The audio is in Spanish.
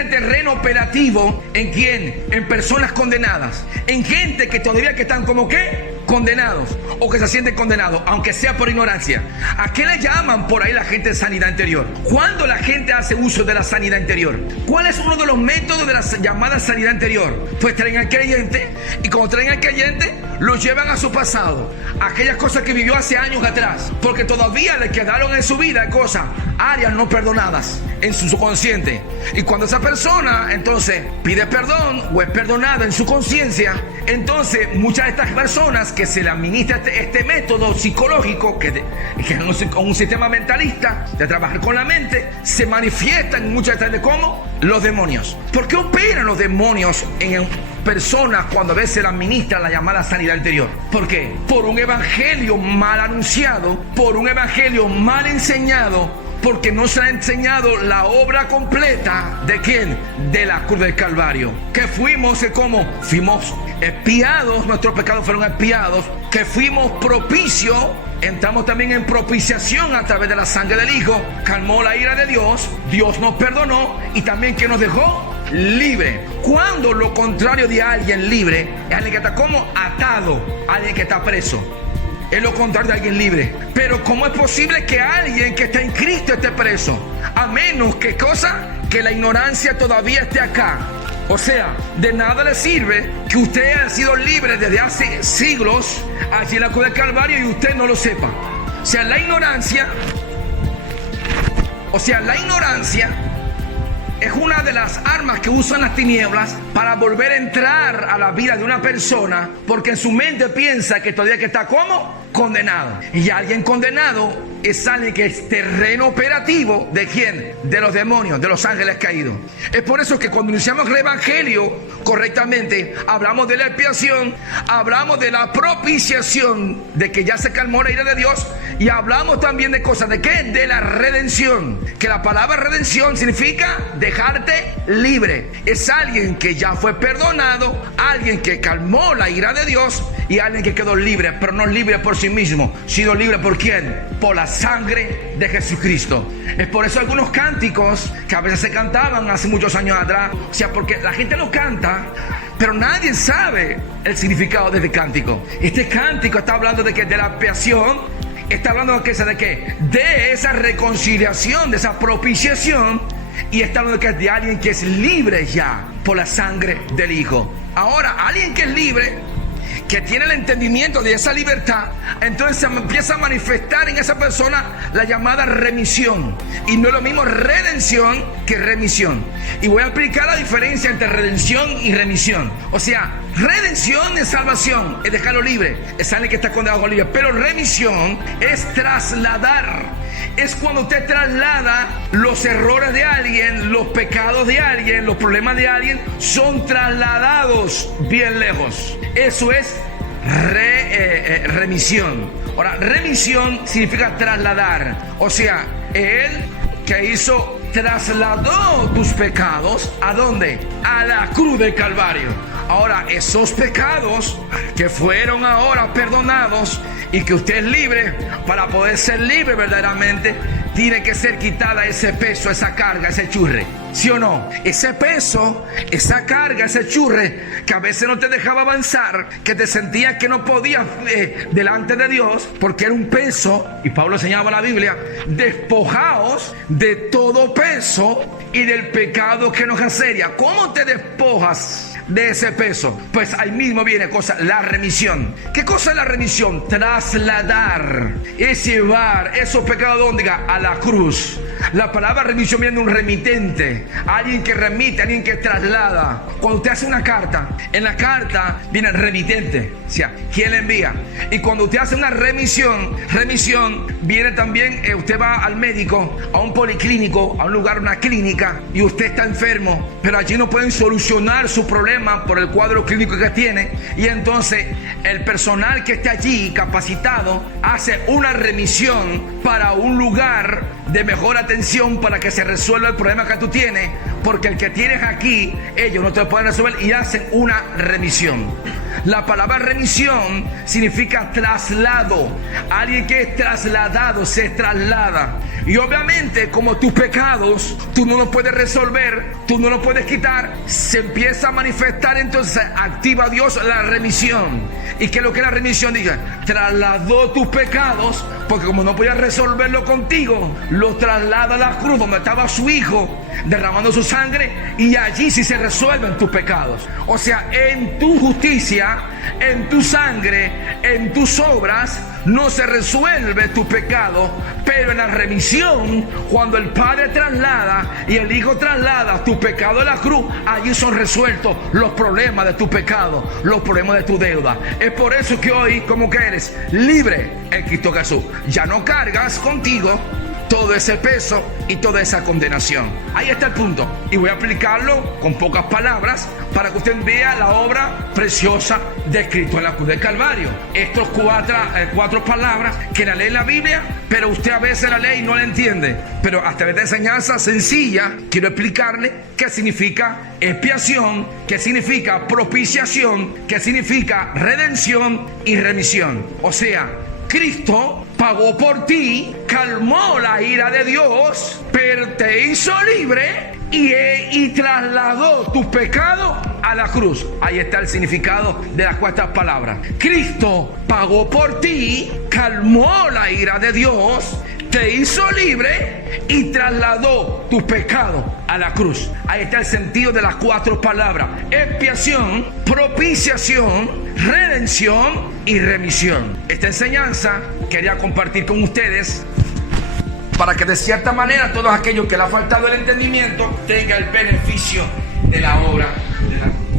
tiene terreno operativo ¿en quién? En personas condenadas, en gente que todavía que están como ¿qué? Condenados, o que se sienten condenados, aunque sea por ignorancia. ¿A qué le llaman por ahí la gente de sanidad interior? ¿Cuándo la gente hace uso de la sanidad interior? ¿Cuál es uno de los métodos de la llamada sanidad interior? Pues traen al creyente, y cuando traen al creyente, lo llevan a su pasado, aquellas cosas que vivió hace años atrás, porque todavía le quedaron en su vida cosas, áreas no perdonadas en su subconsciente. Y cuando esa persona entonces pide perdón o es perdonada en su conciencia, entonces muchas de estas personas que se le administra este método psicológico, que es un sistema mentalista de trabajar con la mente, se manifiestan muchas veces como los demonios. ¿Por qué operan los demonios en personas cuando a veces la administran la llamada sanidad interior? ¿Por qué? Por un evangelio mal anunciado, por un evangelio mal enseñado, porque no se ha enseñado la obra completa ¿de quién? De la cruz del Calvario. Que fuimos expiados, nuestros pecados fueron expiados, que fuimos propicios, entramos también en propiciación a través de la sangre del Hijo, calmó la ira de Dios, Dios nos perdonó y también que nos dejó libre. Cuando lo contrario de alguien libre es alguien que está como atado, alguien que está preso. Es lo contrario de alguien libre. Pero ¿cómo es posible que alguien que está en Cristo esté preso? A menos que que la ignorancia todavía esté acá. O sea, de nada le sirve que usted haya sido libre desde hace siglos allí en la cruz del Calvario y usted no lo sepa. O sea, la ignorancia es una de las armas que usan las tinieblas para volver a entrar a la vida de una persona, porque en su mente piensa que todavía que está como condenado. Y alguien condenado es alguien que es terreno operativo ¿de quién? De los demonios, de los ángeles caídos. Es por eso que cuando iniciamos el evangelio correctamente, hablamos de la expiación, hablamos de la propiciación, de que ya se calmó la ira de Dios, y hablamos también de cosas ¿de qué? De la redención, que la palabra redención significa dejarte libre. Es alguien que ya fue perdonado, alguien que calmó la ira de Dios y alguien que quedó libre, pero no libre por sí mismo, sino libre ¿por quién? Por la sangre de Jesucristo. Es por eso algunos cánticos que a veces se cantaban hace muchos años atrás, o sea, porque la gente lo canta, pero nadie sabe el significado de este cántico. Este cántico está hablando de que de la expiación, está hablando de qué? De esa reconciliación, de esa propiciación, y está hablando de alguien que es libre ya por la sangre del Hijo. Ahora, alguien que es libre, que tiene el entendimiento de esa libertad, entonces se empieza a manifestar en esa persona la llamada remisión. Y no es lo mismo redención que remisión. Y voy a explicar la diferencia entre redención y remisión. O sea, redención es salvación, es dejarlo libre, es alguien que está condenado con libre. Pero remisión es trasladar. Es cuando usted traslada los errores de alguien, los pecados de alguien, los problemas de alguien, son trasladados bien lejos. Eso es remisión. Ahora, remisión significa trasladar. O sea, Él que hizo, trasladó tus pecados, ¿a dónde? A la cruz del Calvario. Ahora, esos pecados que fueron ahora perdonados y que usted es libre, para poder ser libre verdaderamente, tiene que ser quitada ese peso, esa carga, ese churre. ¿Sí o no? Ese peso, esa carga, ese churre que a veces no te dejaba avanzar, que te sentías que no podías delante de Dios, porque era un peso. Y Pablo enseñaba en la Biblia: despojaos de todo peso y del pecado que nos asedia. ¿Cómo te despojas de ese peso? Pues ahí mismo viene la remisión. ¿Qué cosa es la remisión? Trasladar, es llevar esos pecados, ¿dónde? A la cruz. La palabra remisión viene de un remitente, alguien que remite, alguien que traslada. Cuando usted hace una carta, en la carta viene el remitente, o sea, ¿quién le envía? Y cuando usted hace una remisión viene también, usted va al médico, a un policlínico, a un lugar, una clínica, y usted está enfermo, pero allí no pueden solucionar su problema por el cuadro clínico que tiene, y entonces el personal que esté allí capacitado hace una remisión para un lugar de mejor atención, para que se resuelva el problema que tú tienes, porque el que tienes aquí, ellos no te lo pueden resolver y hacen una remisión. La palabra remisión significa traslado. Alguien que es trasladado, se traslada. Y obviamente, como tus pecados, tú no los puedes resolver, tú no los puedes quitar, se empieza a manifestar, entonces activa Dios la remisión. ¿Y qué es lo que la remisión dice? Trasladó tus pecados, porque como no podía resolverlo contigo, lo traslada a la cruz donde estaba su hijo, derramando su sangre, y allí sí se resuelven tus pecados. O sea, en tu justicia, en tu sangre, en tus obras, no se resuelve tu pecado, pero en la remisión, cuando el Padre traslada y el Hijo traslada tu pecado a la cruz, allí son resueltos los problemas de tu pecado, los problemas de tu deuda. Es por eso que hoy, como que eres libre en Cristo Jesús, ya no cargas contigo todo ese peso y toda esa condenación. Ahí está el punto. Y voy a aplicarlo con pocas palabras para que usted vea la obra preciosa de Cristo en la cruz del Calvario. Estos cuatro palabras que la lee en la Biblia, pero usted a veces la lee y no la entiende. Pero a través de enseñanza sencilla, quiero explicarle qué significa expiación, qué significa propiciación, qué significa redención y remisión. O sea, Cristo pagó por ti, calmó la ira de Dios, pero te hizo libre y trasladó tus pecados a la cruz. Ahí está el significado de las cuatro palabras. Cristo pagó por ti, calmó la ira de Dios, te hizo libre y trasladó tus pecados a la cruz. Ahí está el sentido de las cuatro palabras: expiación, propiciación, redención y remisión. Esta enseñanza quería compartir con ustedes para que de cierta manera todos aquellos que le ha faltado el entendimiento tengan el beneficio de la obra de la cruz.